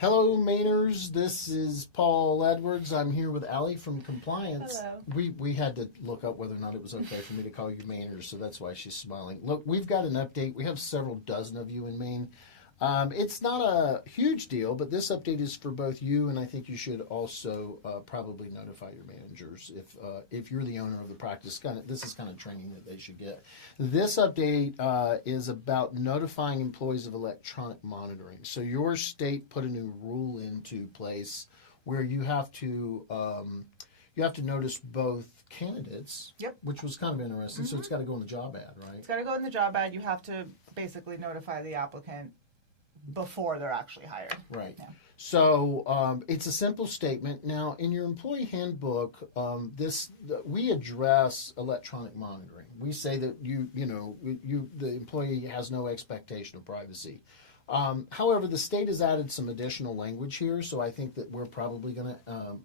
Hello, Mainers. This is Paul Edwards. I'm here with Allie from Compliance. Hello. We had to look up whether or not it was okay for me to call you Mainers, so that's why she's smiling. Look, we've got an update. We have several dozen of you in Maine. It's not a huge deal, but this update is for both you, and I think you should also probably notify your managers if you're the owner of the practice. This is kind of training that they should get. This update is about notifying employees of electronic monitoring. So your state put a new rule into place where you have to notice both candidates, Yep. which was kind of interesting. So it's got to go in the job ad, right? It's got to go in the job ad. You have to basically notify the applicant before they're actually hired. Right. Yeah. So it's a simple statement. Now, in your employee handbook, we address electronic monitoring. We say that the employee has no expectation of privacy. However, the state has added some additional language here, so I think that we're probably going to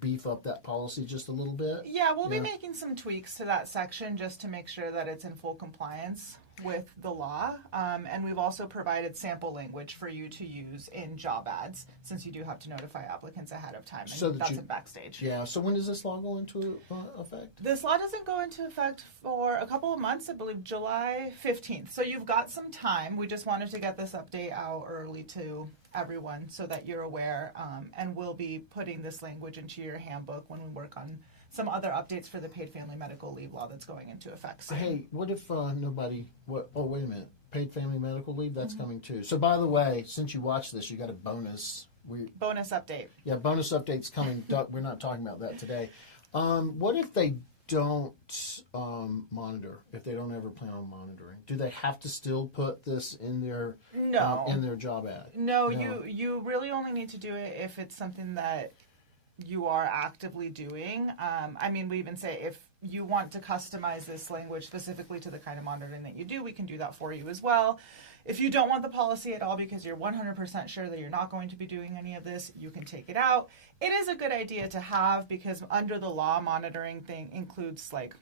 beef up that policy just a little bit. Yeah, we'll be making some tweaks to that section just to make sure that it's in full compliance with the law. And we've also provided sample language for you to use in job ads, since you do have to notify applicants ahead of time. And So that's a backstage. Yeah, so when does this law go into effect? This law doesn't go into effect for a couple of months, I believe July 15th. So you've got some time. We just wanted to get this update out early to everyone so that you're aware. And we'll be putting this language into your handbook when we work on some other updates for the paid family medical leave law that's going into effect soon. Hey, what if oh, wait a minute. Paid family medical leave, that's coming too. So by the way, since you watched this, you got a bonus. Bonus update. Yeah, bonus update's coming. We're not talking about that today. What if they don't monitor? If they don't ever plan on monitoring, do they have to still put this in their job ad? No, you really only need to do it if it's something that you are actively doing. We even say if you want to customize this language specifically to the kind of monitoring that you do, we can do that for you as well. If you don't want the policy at all because you're 100% sure that you're not going to be doing any of this, you can take it out. It is a good idea to have because under the law, monitoring thing includes like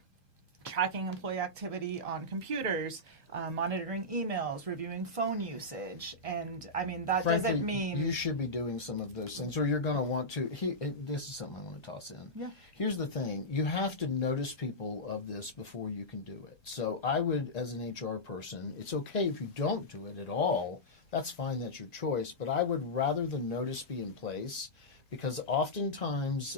tracking employee activity on computers, monitoring emails, reviewing phone usage, and that Frankly, doesn't mean you should be doing some of those things, or you're going to want to. This is something I want to toss in. Yeah. Here's the thing: you have to notice people of this before you can do it. So I would, as an HR person, it's okay if you don't do it at all. That's fine. That's your choice. But I would rather the notice be in place. Because oftentimes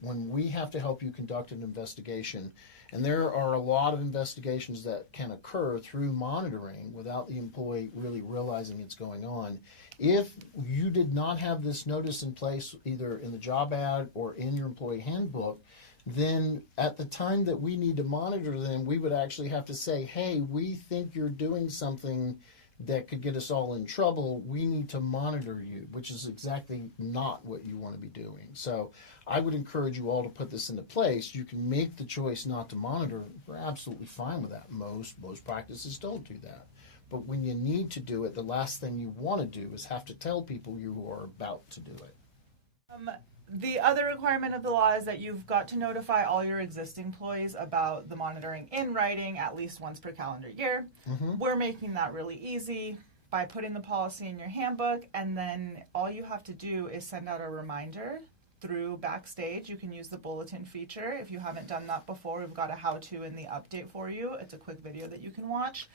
when we have to help you conduct an investigation, and there are a lot of investigations that can occur through monitoring without the employee really realizing it's going on, if you did not have this notice in place either in the job ad or in your employee handbook, then at the time that we need to monitor them, we would actually have to say, hey, we think you're doing something that could get us all in trouble. We need to monitor you, which is exactly not what you want to be doing. So I would encourage you all to put this into place. You can make the choice not to monitor. We're absolutely fine with that. Most practices don't do that. But when you need to do it, the last thing you want to do is have to tell people you are about to do it. The other requirement of the law is that you've got to notify all your existing employees about the monitoring in writing at least once per calendar year. Mm-hmm. We're making that really easy by putting the policy in your handbook, and then all you have to do is send out a reminder through Backstage. You can use the bulletin feature. If you haven't done that before, we've got a how-to in the update for you. It's a quick video that you can watch.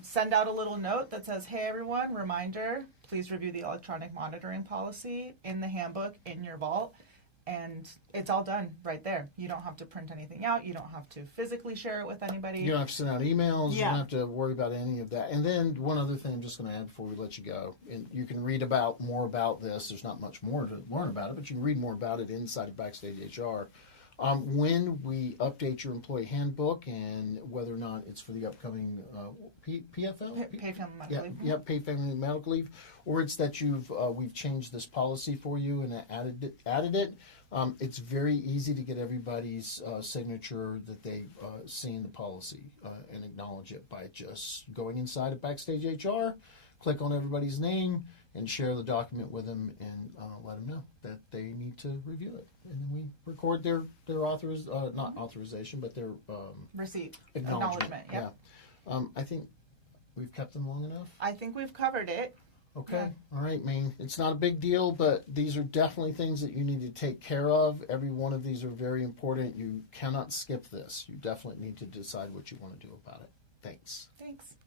Send out a little note that says, hey everyone, reminder, please review the electronic monitoring policy in the handbook in your vault, and it's all done right there. You don't have to print anything out. You don't have to physically share it with anybody. You don't have to send out emails. You don't have to worry about any of that. And then one other thing I'm just going to add before we let you go, and you can read more about this. There's not much more to learn about it, but you can read more about it inside of Backstage HR. When we update your employee handbook and whether or not it's for the upcoming PFL? Paid family medical leave. Yeah, paid family medical leave, or it's that we've changed this policy for you and added it. It's very easy to get everybody's signature that they see in the policy and acknowledge it by just going inside of Backstage HR, click on everybody's name, and share the document with them and let them know that they need to review it. And then we record their not authorization, but their receipt. Acknowledgement. Yeah. I think we've kept them long enough. I think we've covered it. Okay. All right, Maine. It's not a big deal, but these are definitely things that you need to take care of. Every one of these are very important. You cannot skip this. You definitely need to decide what you want to do about it. Thanks. Thanks.